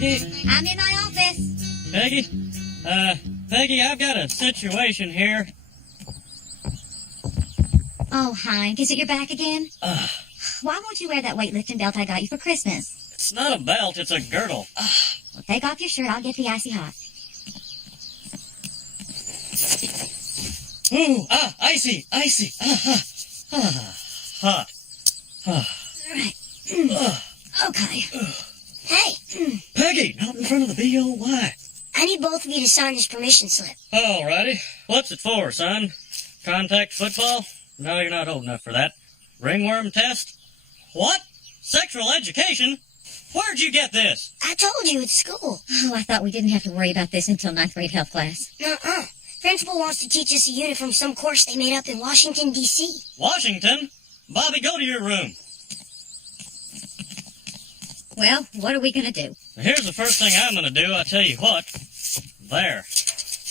Peggy? I'm in my office. Peggy? Peggy, I've got a situation here. Oh, Hank, is it your back again? Why won't you wear that weightlifting belt I got you for Christmas? It's not a belt, it's a girdle. Well, take off your shirt. I'll get the icy hot. Ooh, icy. Hot. All right. Okay. Hey, Peggy, not in front of the BOY. I need both of you to sign this permission slip. Alrighty. What's it for, son? Contact football? No, you're not old enough for that. Ringworm test? What? Sexual education? Where'd you get this? I told you, it's school. Oh, I thought we didn't have to worry about this until 9th grade health class. Nuh-uh. Principal wants to teach us a unit from some course they made up in Washington, D.C. Washington? Bobby, go to your room. Well, what are we going to do? Here's the first thing I'm going to do, I tell you what. There.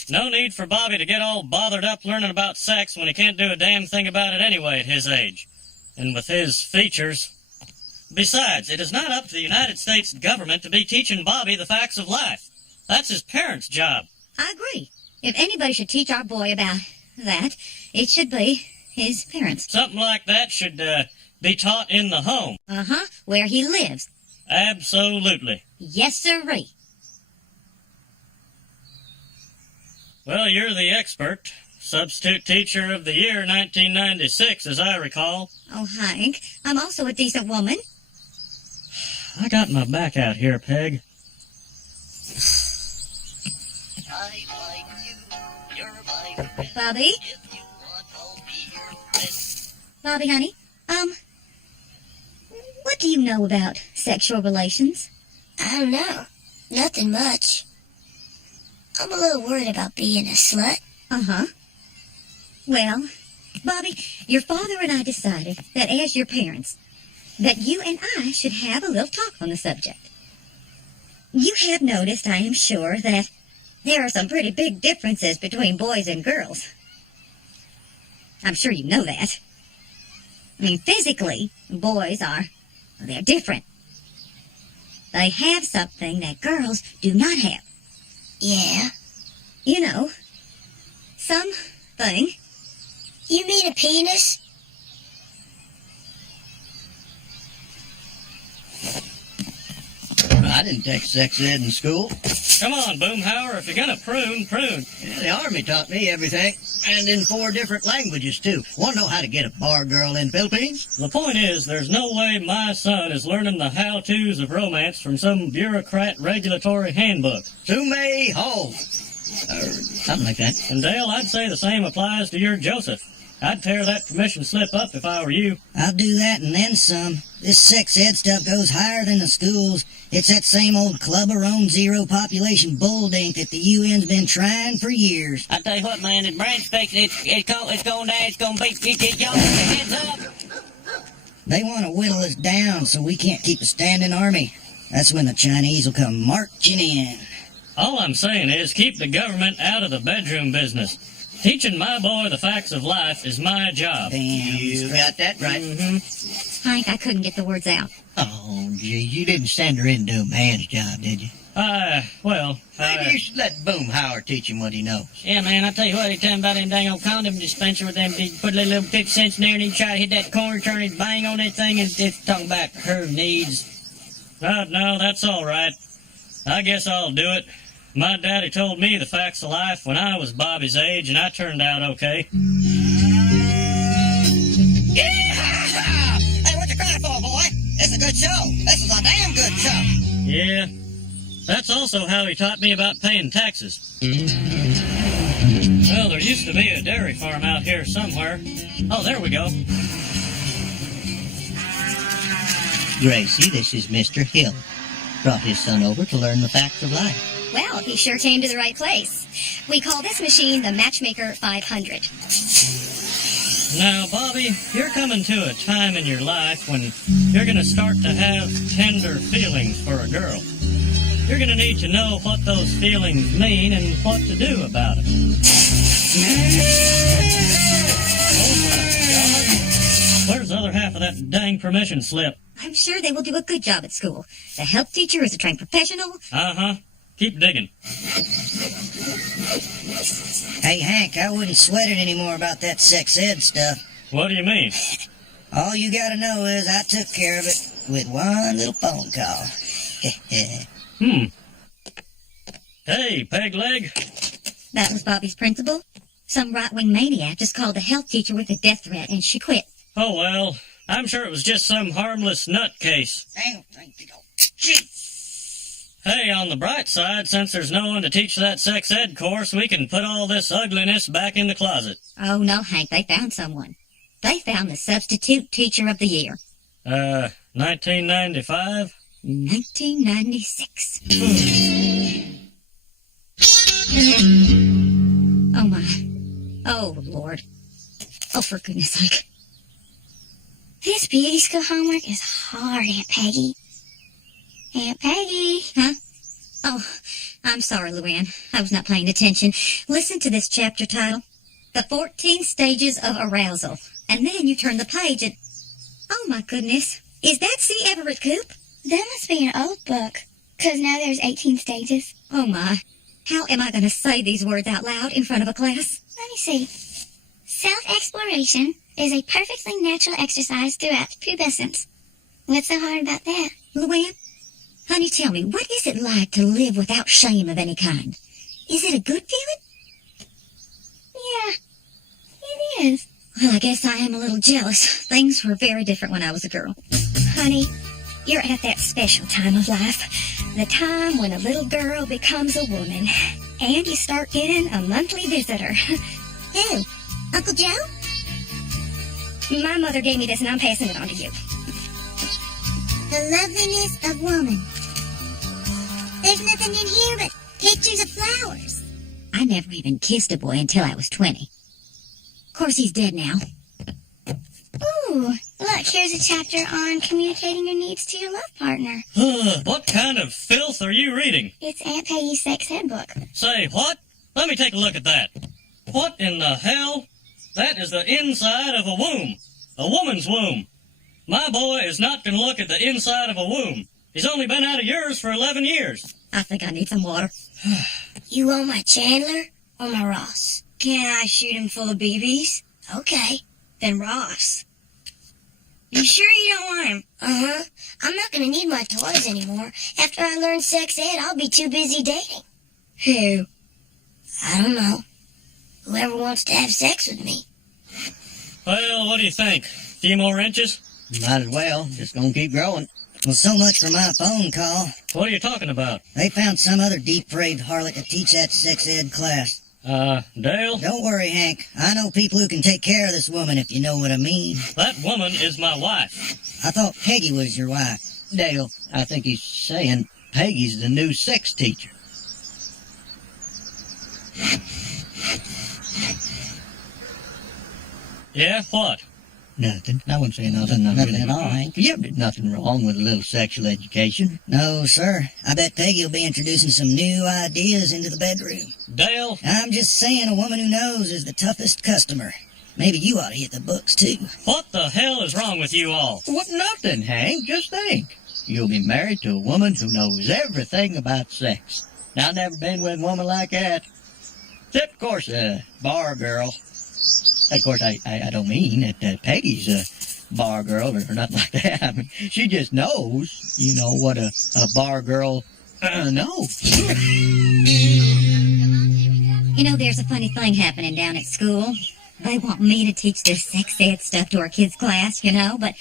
No need for Bobby to get all bothered up learning about sex when he can't do a damn thing about it anyway at his age. And with his features. Besides, it is not up to the United States government to be teaching Bobby the facts of life. That's his parents' job. I agree. If anybody should teach our boy about that, it should be his parents. Something like that should be taught in the home. Uh-huh, where he lives. Absolutely. Yes, sirree. Well, you're the expert. Substitute teacher of the year 1996, as I recall. Oh, Hank, I'm also a decent woman. I got my back out here, Peg. I like you, you're my friend. Bobby? If you want, I'll be your friend. Bobby, honey, what do you know about sexual relations? I don't know. Nothing much. I'm a little worried about being a slut. Uh-huh. Well, Bobby, your father and I decided that as your parents, that you and I should have a little talk on the subject. You have noticed, I am sure, that there are some pretty big differences between boys and girls. I'm sure you know that. I mean, physically, boys they're different. They have something that girls do not have. Yeah. You know, something. You mean a penis? I didn't take sex ed in school. Come on, Boomhauer, if you're gonna prune. Yeah, the Army taught me everything, and in 4 different languages, too. Want to know how to get a bar girl in Philippines? The point is, there's no way my son is learning the how-tos of romance from some bureaucrat regulatory handbook. Sume Ho. Or something like that. And Dale, I'd say the same applies to your Joseph. I'd tear that permission slip up if I were you. I'll do that and then some. This sex ed stuff goes higher than the schools. It's that same old club around zero population bull dink that the UN's been trying for years. I tell you what, man, the branch specs, it's going down, it's going to be, y'all put your heads up. They want to whittle us down so we can't keep a standing army. That's when the Chinese will come marching in. All I'm saying is keep the government out of the bedroom business. Teaching my boy the facts of life is my job. Damn. You got that right. Hank, I couldn't get the words out. Oh, gee, you didn't send her in to do a man's job, did you? Maybe you should let Boomhauer teach him what he knows. Yeah, man, I tell you what, he tell him about them dang old condom dispenser with them, he put a little 50 cents in there and he try to hit that corner, turn his bang on that thing, and it's talking about her needs. No, that's all right. I guess I'll do it. My daddy told me the facts of life when I was Bobby's age, and I turned out okay. Yeah! Hey, what you crying for, boy? It's a good show. This is a damn good show. Yeah, that's also how he taught me about paying taxes. Well, there used to be a dairy farm out here somewhere. Oh, there we go. Gracie, this is Mr. Hill. Brought his son over to learn the facts of life. Well, he sure came to the right place. We call this machine the Matchmaker 500. Now, Bobby, you're coming to a time in your life when you're going to start to have tender feelings for a girl. You're going to need to know what those feelings mean and what to do about it. Oh, my God. Where's the other half of of that dang permission slip. I'm sure they will do a good job at school. The health teacher is a trained professional. Uh-huh. Keep digging. Hey, Hank, I wouldn't sweat it anymore about that sex ed stuff. What do you mean? All you gotta know is I took care of it with one little phone call. Hey, peg leg. That was Bobby's principal. Some right-wing maniac just called the health teacher with a death threat, and she quit. Oh, well, I'm sure it was just some harmless nutcase. Hey, on the bright side, since there's no one to teach that sex ed course, we can put all this ugliness back in the closet. Oh, no, Hank, they found someone. They found the substitute teacher of the year. 1995? 1996. Oh, my. Oh, Lord. Oh, for goodness sake. This beauty school homework is hard, Aunt Peggy. Aunt Peggy. Huh? Oh, I'm sorry, Luann. I was not paying attention. Listen to this chapter title. The 14 Stages of Arousal. And then you turn the page and... Oh, my goodness. Is that C. Everett Koop? That must be an old book, 'cause now there's 18 stages. Oh, my. How am I going to say these words out loud in front of a class? Let me see. Self-exploration is a perfectly natural exercise throughout pubescence. What's so hard about that? Luann, honey, tell me, what is it like to live without shame of any kind? Is it a good feeling? Yeah, it is. Well, I guess I am a little jealous. Things were very different when I was a girl. Honey, you're at that special time of life. The time when a little girl becomes a woman. And you start getting a monthly visitor. Who? Uncle Joe? My mother gave me this and I'm passing it on to you. The loveliness of woman. There's nothing in here but pictures of flowers. I never even kissed a boy until I was 20. Of course, he's dead now. Ooh, look, here's a chapter on communicating your needs to your love partner. What kind of filth are you reading? It's Aunt Peggy's sex ed book. Say, what? Let me take a look at that. What in the hell? That is the inside of a womb. A woman's womb. My boy is not going to look at the inside of a womb. He's only been out of yours for 11 years. I think I need some water. You want my Chandler or my Ross? Can I shoot him full of BBs? Okay. Then Ross. You sure you don't want him? Uh-huh. I'm not gonna need my toys anymore. After I learn sex ed, I'll be too busy dating. Who? I don't know. Whoever wants to have sex with me. Well, what do you think? Few more inches? Might as well. Just gonna keep growing. Well, so much for my phone call. What are you talking about? They found some other depraved harlot to teach that sex ed class. Dale? Don't worry, Hank. I know people who can take care of this woman, if you know what I mean. That woman is my wife. I thought Peggy was your wife. Dale, I think he's saying Peggy's the new sex teacher. Yeah, what? Nothing. I wouldn't say nothing. Nothing at all, Hank. Yeah, there's nothing wrong with a little sexual education. No, sir. I bet Peggy will be introducing some new ideas into the bedroom. Dale? I'm just saying a woman who knows is the toughest customer. Maybe you ought to hit the books, too. What the hell is wrong with you all? What, nothing, Hank. Just think. You'll be married to a woman who knows everything about sex. I've never been with a woman like that. Except, of course, a bar girl. Of course, I don't mean that Peggy's a bar girl or nothing like that. I mean, she just knows, you know, what a bar girl knows. You know, there's a funny thing happening down at school. They want me to teach this sex ed stuff to our kids' class, you know, but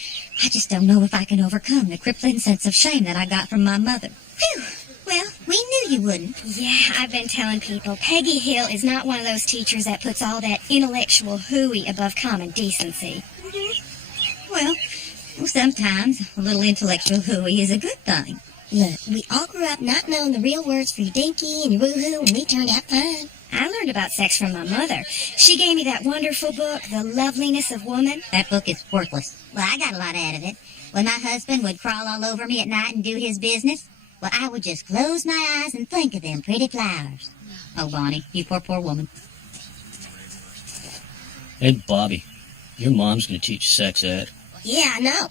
I just don't know if I can overcome the crippling sense of shame that I got from my mother. Phew! Well, we knew you wouldn't. Yeah, I've been telling people, Peggy Hill is not one of those teachers that puts all that intellectual hooey above common decency. Well, sometimes a little intellectual hooey is a good thing. Look, we all grew up not knowing the real words for your dinky and your woohoo, and we turned out fine. I learned about sex from my mother. She gave me that wonderful book, The Loveliness of Woman. That book is worthless. Well, I got a lot out of it. When my husband would crawl all over me at night and do his business, well, I would just close my eyes and think of them pretty flowers. Oh, Bonnie, you poor woman. Hey, Bobby, your mom's gonna teach sex ed. Yeah, I know.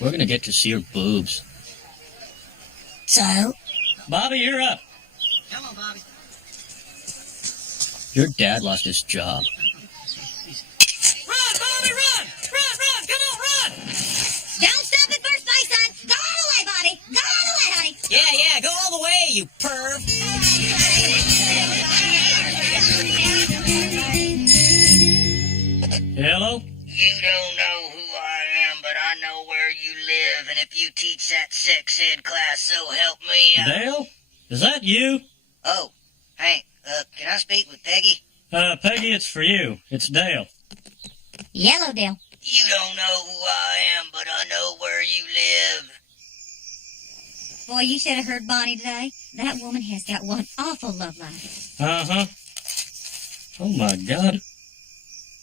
We're gonna get to see her boobs. So? Bobby, you're up. Come on, Bobby. Your dad lost his job. Run, Bobby, run! Run, run! Come on, run! Don't stop at first base, son. Go all the way, Bobby. Go all the way, honey. Yeah, go all the way, you perv. Hello? You don't know who I am, but I know where you live, and if you teach that sex ed class, so help me. Dale? Is that you? Oh, Hank, can I speak with Peggy? Peggy, it's for you. It's Dale. Yellow Dale. You don't know who I am, but I know where you live. Boy, you should have heard Bonnie today. That woman has got one awful love life. Uh-huh. Oh, my God.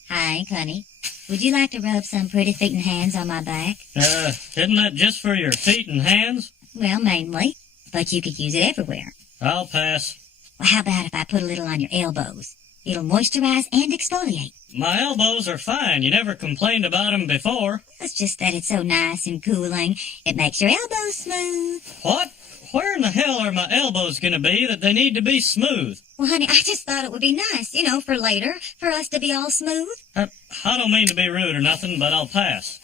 Hank, honey, would you like to rub some pretty feet and hands on my back? Isn't that just for your feet and hands? Well, mainly, but you could use it everywhere. I'll pass. Well, how about if I put a little on your elbows? It'll moisturize and exfoliate. My elbows are fine. You never complained about them before. It's just that it's so nice and cooling, it makes your elbows smooth. What? Where in the hell are my elbows gonna be that they need to be smooth? Well, honey, I just thought it would be nice, for later, for us to be all smooth. I don't mean to be rude or nothing, but I'll pass.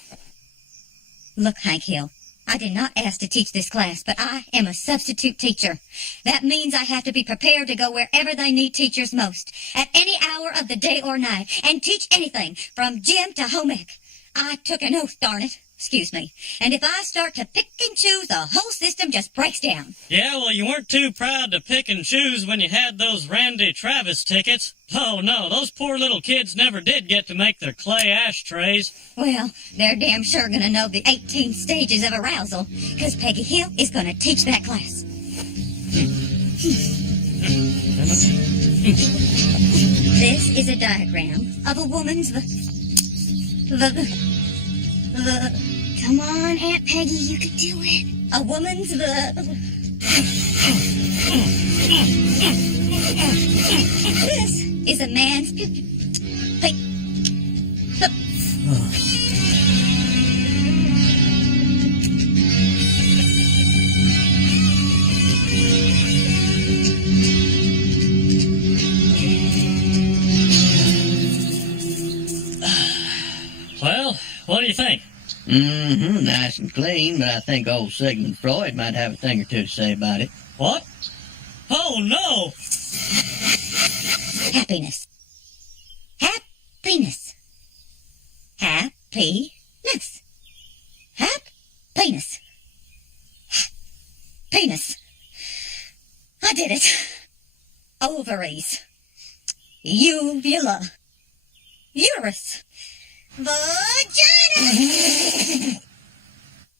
Look, Hank Hill, I did not ask to teach this class, but I am a substitute teacher. That means I have to be prepared to go wherever they need teachers most, at any hour of the day or night, and teach anything, from gym to home ec. I took an oath, darn it. Excuse me. And if I start to pick and choose, the whole system just breaks down. Yeah, well, you weren't too proud to pick and choose when you had those Randy Travis tickets. Oh, no, those poor little kids never did get to make their clay ashtrays. Well, they're damn sure gonna know the 18 stages of arousal, 'cause Peggy Hill is gonna teach that class. This is a diagram of a woman's Come on, Aunt Peggy, you can do it. a woman's This is a man's Well, what do you think? Mm-hmm, nice and clean, but I think old Sigmund Freud might have a thing or two to say about it. What? Oh, no! happiness. Happiness. Happiness. Happiness. Penis. I did it. Ovaries. Uvula. Uterus. Vagina.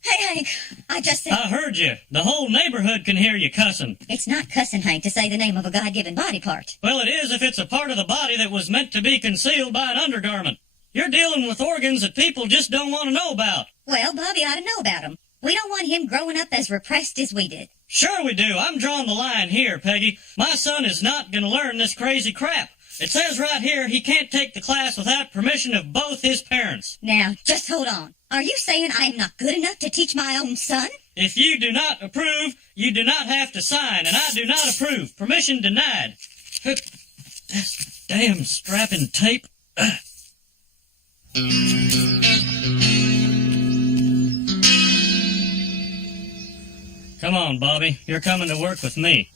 Hey, Hank, I just said... I heard you. The whole neighborhood can hear you cussing. It's not cussing, Hank, to say the name of a God-given body part. Well, it is if it's a part of the body that was meant to be concealed by an undergarment. You're dealing with organs that people just don't want to know about. Well, Bobby ought to know about him. We don't want him growing up as repressed as we did. Sure we do. I'm drawing the line here, Peggy. My son is not going to learn this crazy crap. It says right here he can't take the class without permission of both his parents. Now, just hold on. Are you saying I am not good enough to teach my own son? If you do not approve, you do not have to sign, and I do not approve. Permission denied. This damn strapping tape. Come on, Bobby. You're coming to work with me.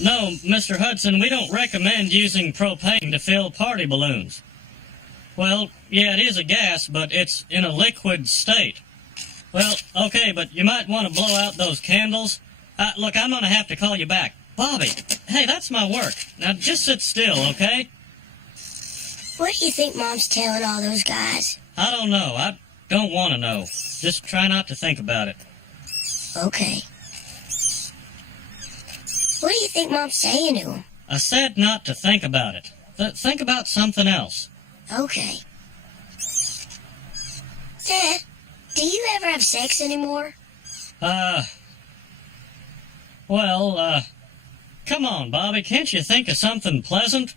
No, Mr. Hudson, we don't recommend using propane to fill party balloons. Well, yeah, it is a gas, but it's in a liquid state. Well, okay, but you might want to blow out those candles. Look, I'm going to have to call you back. Bobby, hey, that's my work. Now, just sit still, okay? What do you think Mom's telling all those guys? I don't know. I don't want to know. Just try not to think about it. Okay. What do you think Mom's saying to him? I said not to think about it. Think about something else. Okay. Dad, do you ever have sex anymore? Well, come on, Bobby, can't you think of something pleasant?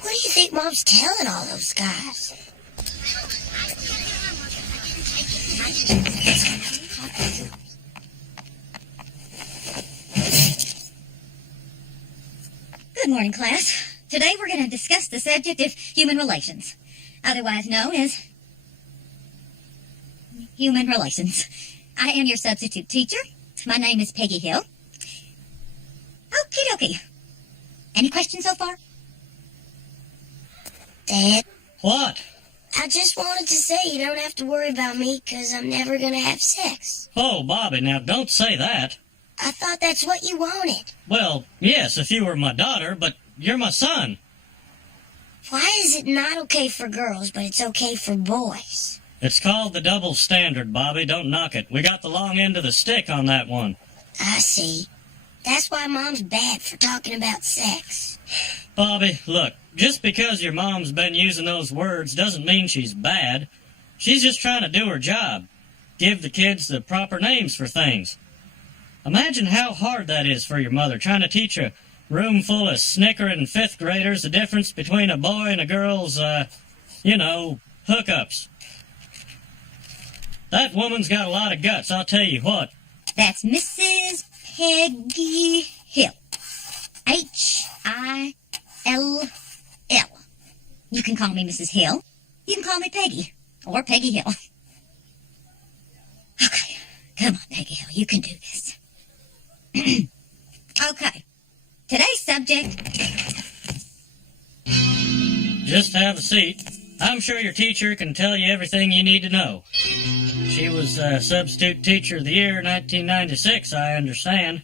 What do you think Mom's telling all those guys? Good morning, class. Today we're going to discuss the subject of human relations, otherwise known as human relations. I am your substitute teacher. My name is Peggy Hill. Okie dokie. Any questions so far? Dad, What? I just wanted to say you don't have to worry about me because I'm never going to have sex. Oh, Bobby, now don't say that. I thought that's what you wanted. Well, yes, if you were my daughter, but you're my son. Why is it not okay for girls, but it's okay for boys? It's called the double standard, Bobby. Don't knock it. We got the long end of the stick on that one. I see. That's why Mom's bad for talking about sex. Bobby, look, just because your mom's been using those words doesn't mean she's bad. She's just trying to do her job. Give the kids the proper names for things. Imagine how hard that is for your mother, trying to teach a room full of snickering fifth graders the difference between a boy and a girl's, hookups. That woman's got a lot of guts, I'll tell you what. That's Mrs. Peggy Hill. H-I-L-L. You can call me Mrs. Hill. You can call me Peggy. Or Peggy Hill. Okay. Come on, Peggy Hill. You can do this. Okay. Today's subject. Just have a seat. I'm sure your teacher can tell you everything you need to know. She was substitute teacher of the year 1996, I understand.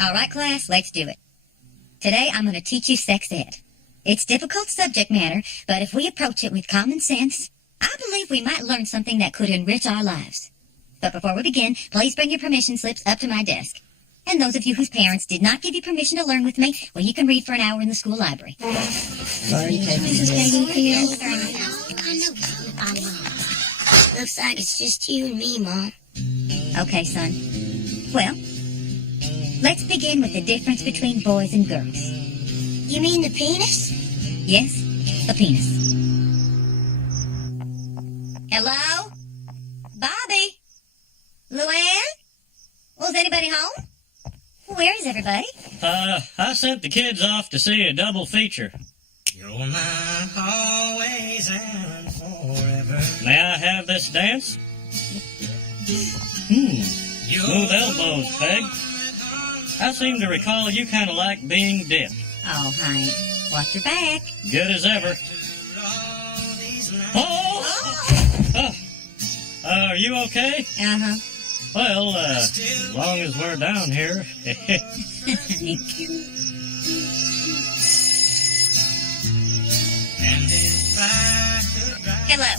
All right, class, let's do it. Today, I'm going to teach you sex ed. It's difficult subject matter, but if we approach it with common sense, I believe we might learn something that could enrich our lives. But before we begin, please bring your permission slips up to my desk. And those of you whose parents did not give you permission to learn with me, well, you can read for an hour in the school library. Sorry, Mrs. Peggy Hill. Looks like it's just you and me, Mom. Okay, son. Well, let's begin with the difference between boys and girls. You mean the penis? Yes, the penis. Hello? Bobby? Luann? Was anybody home? Where is everybody? I sent the kids off to see a double feature. You're mine always and forever. May I have this dance? Smooth elbows, Peg. I seem to recall you kind of like being dipped. Oh, honey. Watch your back. Good as ever. Oh! Are you okay? Uh-huh. Well, as long as we're down here. Hello.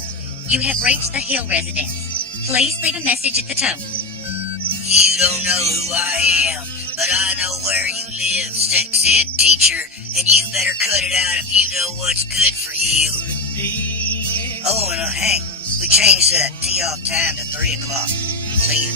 You have reached the Hill residence. Please leave a message at the tone. You don't know who I am, but I know where you live, sex ed teacher, and you better cut it out if you know what's good for you. Oh, and Hank, we changed that tee-off time to 3 o'clock. See you.